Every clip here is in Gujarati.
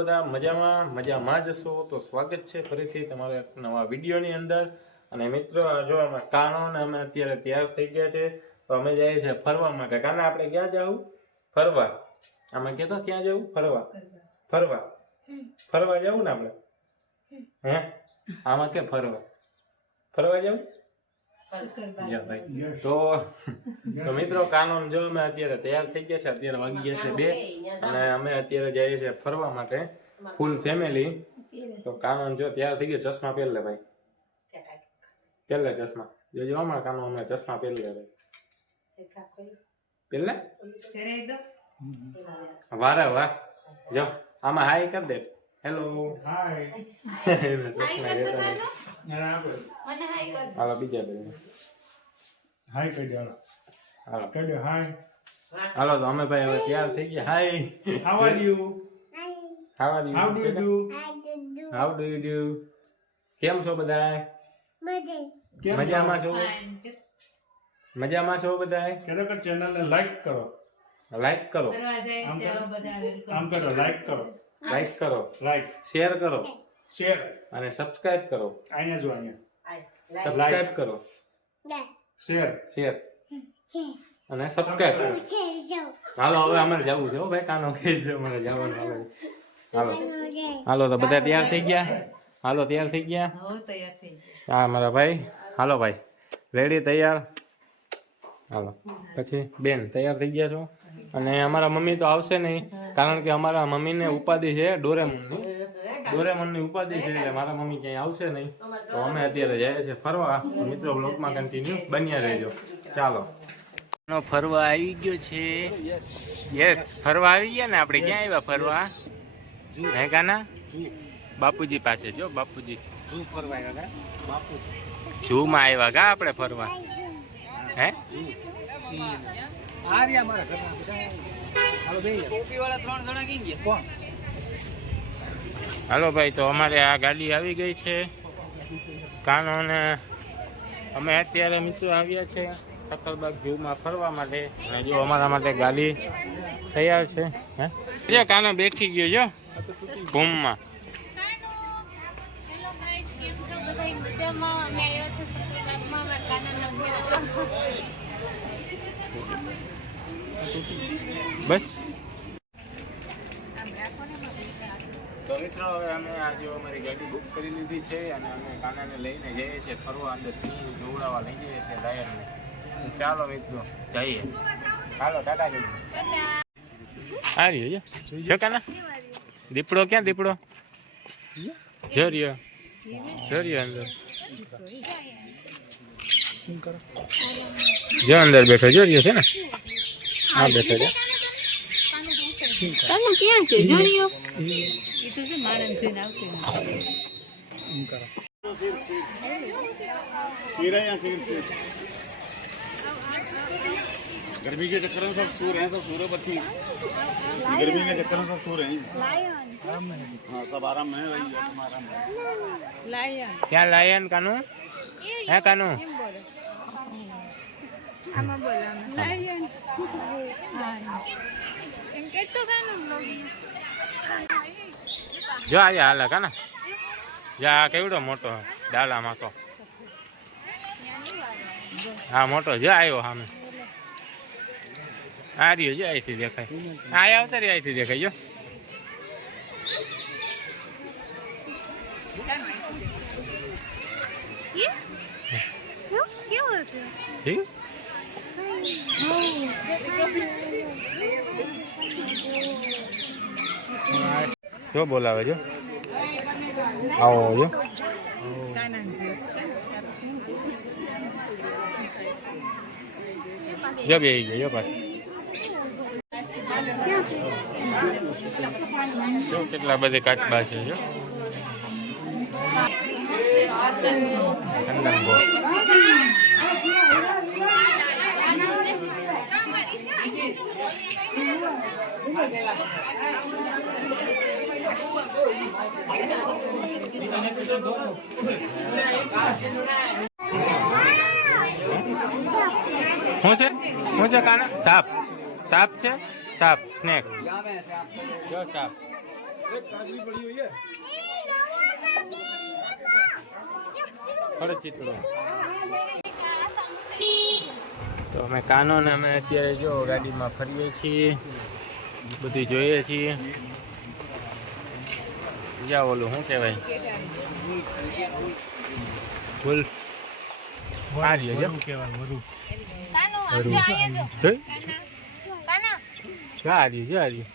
બધા મજામાં મજામાં જ તો સ્વાગત છે ફરીથી તમારા નવા વિડીયોની અંદર. અને મિત્રો જો અમે કાનો ને અમે અત્યારે તૈયાર થઈ ગયા છે, તો અમે જઈએ છીએ ફરવા માટે. કાના, આપણે ક્યાં જવું ફરવા. અમે કહેતો ક્યાં જવું ફરવા. ફરવા. ફરવા જવું ને આપણે? હે? આમાં કે ફરવા? ફરવા જવું તો તો મિત્રો કાનોન જો અમે અત્યારે તૈયાર થઈ ગયા છે અત્યારે વાગી ગયા છે બે. અને અમે અત્યારે જઈએ છીએ ફરવા માટે ફૂલ ફેમિલી. તો કાનોન જો તૈયાર થઈ ગયો ચશ્મા પહેર લે ભાઈ પહેર લે ચશ્મા. જોજો અમારા કાનો અમે ચશ્મા પહેર લે ભાઈ પહેર લે વારે વાહ. જો આમાં હાય કર દે. હેલો હાય હાલો બીજા બે. હાય કહી દે હાલો. કહી દે હાય. હાલો તો અમે ભાઈ હવે તૈયાર થઈ ગયા. Hi. How are you how are you how do you do How do you do કેમ છો બધા મજામાં છો? મજામાં છો બધા ખરેખર ચેનલ ને લાઈક કરો. લાઈક કરો. આમ કરો લાઈક કરો. લાઈક કરો. લાઈક શેર કરો. શેર અને સબસ્ક્રાઇબ કરો. અહીંયા જો અહીંયા સબસ્ક્રાઇબ કરો. શેર શેર અને સબસ્ક્રાઇબ કરો હાલો હવે અમારે જવું છે હો ભાઈ કાનો કે છે અમારે જવાનું હવે હાલો. હાલો તો બધા તૈયાર થઈ ગયા? હાલો તૈયાર થઈ ગયા? હા મારા ભાઈ. હાલો ભાઈ. રેડી તૈયાર? હાલો. પછી બેન તૈયાર થઈ ગયા છો? અને અમારા મમ્મી તો આવશે નહીં કારણ કે અમારા મમ્મીને ઉપાધિ છે ડોરેમોનની. ડોરેમોનની ઉપાધિ છે એટલે મારા મમ્મી ક્યાંય આવશે નહીં. તો અમે અત્યારે જઈએ છીએ ફરવા. તો મિત્રો બ્લોગમાં કન્ટિન્યુ બન્યા રહેજો. ચાલો. ફરવા આવી ગયો છે. યસ ફરવા આવી ગયા ને આપણે. ક્યાં આવ્યા ફરવા? હે કાના બાપુજી પાસે જો બાપુજી. ઝૂમાં આવ્યા કા? આપણે ફરવા? હે? હાલો ભાઈ તો અમારે આ ગાડી આવી ગઈ છે. કાનોને અમે અત્યારે મિત્રો આવ્યા છે સકલબાગ જીવમાં ફરવા માટે. અને જો અમારા માટે ગાડી તૈયાર છે હે? જો કાનો બેઠી ગયો જો. ભૂમમાં હેલો ગાઈસ કેમ છો બધા મજામાં અમે આવ્યા છે સકલબાગમાં અમારા કાનાના ઘેર બસ તો મિત્રો હવે અમે આજે અમારી ગાડી બુક કરી લીધી છે અને અમે કાનાને લઈને જઈએ છીએ ફરવા અંદર સિંહ જોવડાવવા લઈ જઈએ છીએ ડાયરને. ચાલો મિત્રો જઈએ. હાલો ટાટા જઈએ. આ રહ્યો જો જો કાના? દીપડો ક્યાં દીપડો? જો રહ્યો. અંદર. જો અંદર બેઠો જો રહ્યો છે ને? હા બેઠો છે? ક્યાં છે? જોયો એ તો છે માણસ જોઈને આવતું गर्मी के चक्कर में सब सो रहे हैं सब सो रहे बच्चे गर्मी के चक्कर में सब सो रहे हैं हाँ सब आराम में है वही है, तुम आराम में લાયન ક્યાં લાયન કાનું જો આજે હાલે કાના? જા આ કેવડો મોટો ડાલામાં તો હા મોટો જો આવ્યો સામે. આ રહ્યો જો અહીંથી દેખાય. આ આવતા રહ્યો અહીંથી દેખાય જો. જો કેવો છે? જો બોલાવે જો. આવો જો. જો બે ગયો પાછો. જો કેટલા બધે કાચબા છે, જો. Thank બોલ. શું છે શું છે કાના સાપ સાપ છે સાપ સ્નેક જો સાપ ખડે ચિત્રો તો અમે કાનો ને અમે અત્યારે જો ગાડીમાં ફરીએ છીએ બધું જોઈએ છીએ. જા ઓલું શું કહેવાય? ગુલ્ફ આ રહ્યો જો જોઈ કાના જો આ રહ્યું જો આ રહ્યું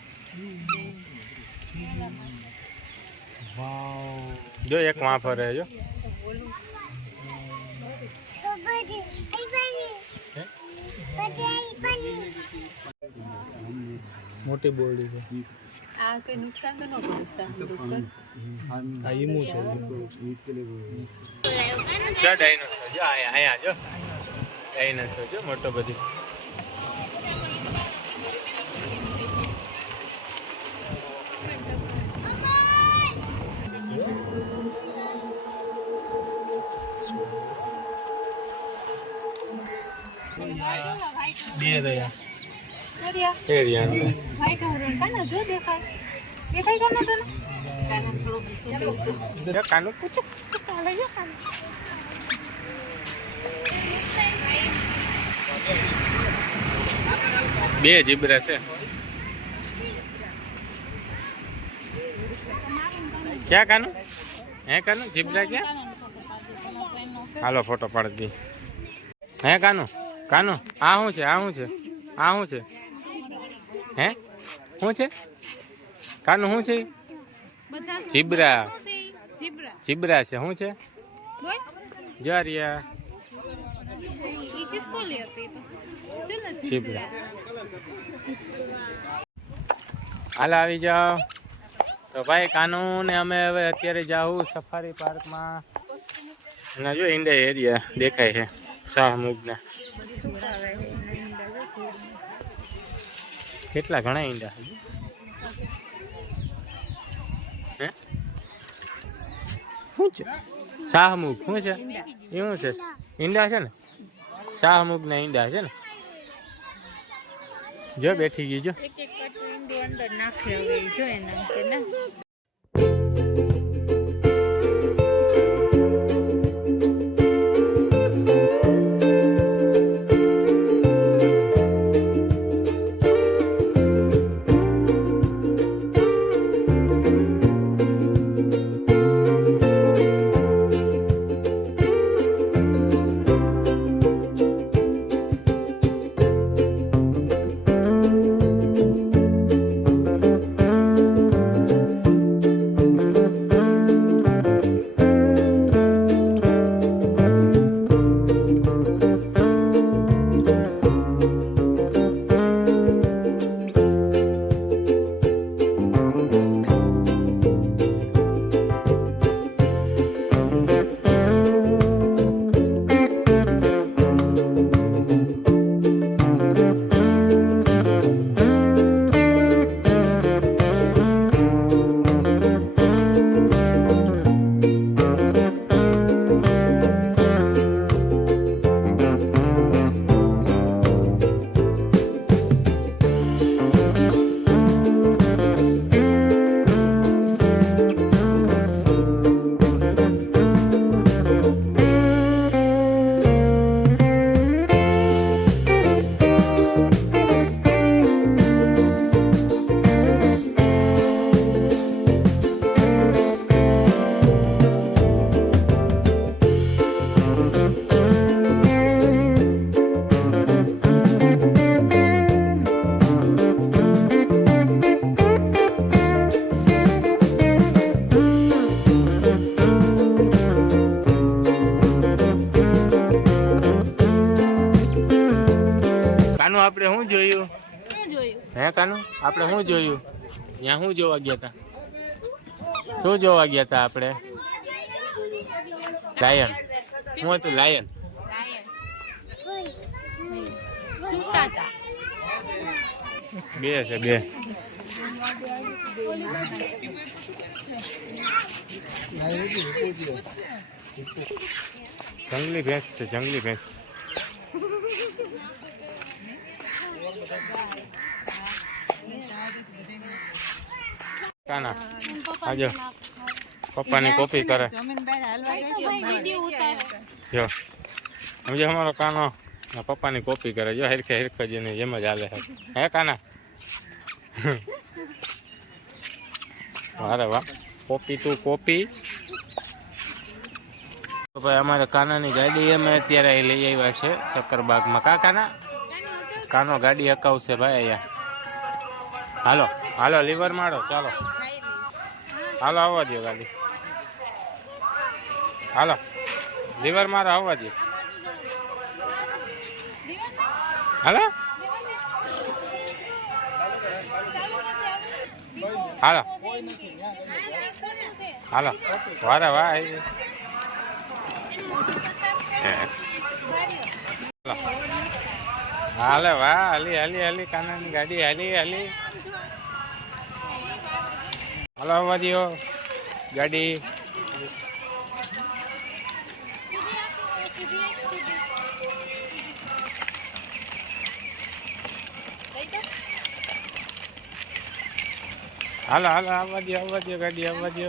જો એક માં ફરે જો. મોટી બોલ છે. આ કઈ નુકસાન તો ન કરે સાહેબ જો ડાયનોસર જો અહીંયા અહીંયા જો. ડાયનોસર જો મોટો બધી. બે રહ્યા. રહ્યા. ભાઈ કહું કાના જો દેખાય. દેખાય કાના તને કાના kalau pucat, કરશે ya kan. બે જીબ્રા છે. ક્યાં કાનું? હે કાનું? જીબ્રા ક્યાં? હાલો ફોટો પાડી દી. હે કાનું? કાનું? આ શું છે? આ શું છે? આ શું છે? હે? શું છે? કાનું શું છે? જીબ્રા. જીબ્રા. છે. શું છે? બોલ. જો રિયા ઈ કિસકો લે હતી તો. ચલ ને જીબ્રા. હાલ આવી જાઓ. તો ભાઈ કાનૂન ને અમે હવે અત્યારે જાઉં સફારી પાર્કમાં. અને જો એરિયા દેખાય છે શાહમુગના કેટલા ઘણા ઈંડા? શું છે? શાહમુખ શું છે? એ શું છે? ઈંડા છે ને? શાહમુગના ઈંડા છે ને? જો બેઠી ગઈ જો. હે આપણે શું જોયું? ત્યાં શું જોવા ગયા હતા શું જોવા ગયા હતા આપણે? લાયન. શું હતું લાયન? બે છે, બે. જંગલી ભેંસ છે, જંગલી ભેંસ. કાના? આજો પપ્પાની કોપી કરે. જો. સમજો અમારો કાનો? પપ્પાની કોપી કરે. જો હિરખે હિરખે જેને એમ જ હાલે હે કાના? અરે વાહ. કોપી તું કોપી તો ભાઈ અમારે કાનાની ગાડી અમે અત્યારે લઈ આવ્યા છે સક્કરબાગમાં કા કાના? કાનો ગાડી અકાવશે ભાઈ અહીંયા. હાલો હાલો લીવર માળો ચાલો. હાલો, આવવા દો ગાડી હાલો લીવર મારો આવવા દો હાલો? હાલો. હાલો. વારે વાહ હાલે વાહ, હાલી હાલી હાલી, કાનાની ગાડી, હાલી હાલી. હાલો આવવા દો ગાડી હાલો હાલો આવવા દો આવવા દો ગાડી આવવા દો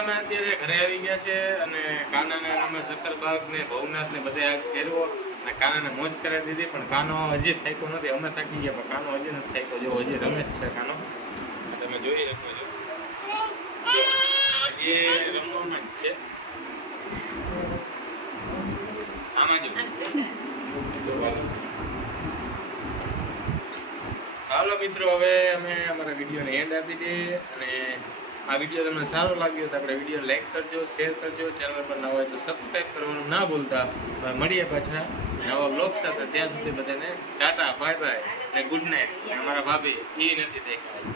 અમે અત્યારે ઘરે આવી ગયા છે અને કાનાને અમે શક્કરબાગ ને ભવનાથ ને બધે ફેરવો અને કાનાને મોજ કરાવી દીધી, પણ કાનો હજી થાક્યો નથી, અમે થાકી ગયા, પણ કાનો હજી નથી થાક્યો. જો, હજી રમે છે કાનો. તમે જોઈ શકો છો. એ રમવામાં જ છે. આમાં જો. હાલો મિત્રો, હવે અમે અમારા વિડીયોને એન્ડ આપી દઈએ અને આ વીડિયો તમને સારો લાગ્યો તો આપણે વીડિયો લાઇક કરજો શેર કરજો ચેનલ પર ના હોય તો સબસ્ક્રાઈબ કરવાનું ના ભૂલતા. મળીએ પાછા નવા બ્લોગ સાથે. ત્યાં સુધી બધાને ટાટા બાય બાય અને ગુડ નાઇટ અમારા ભાભી એ નથી દેખાતી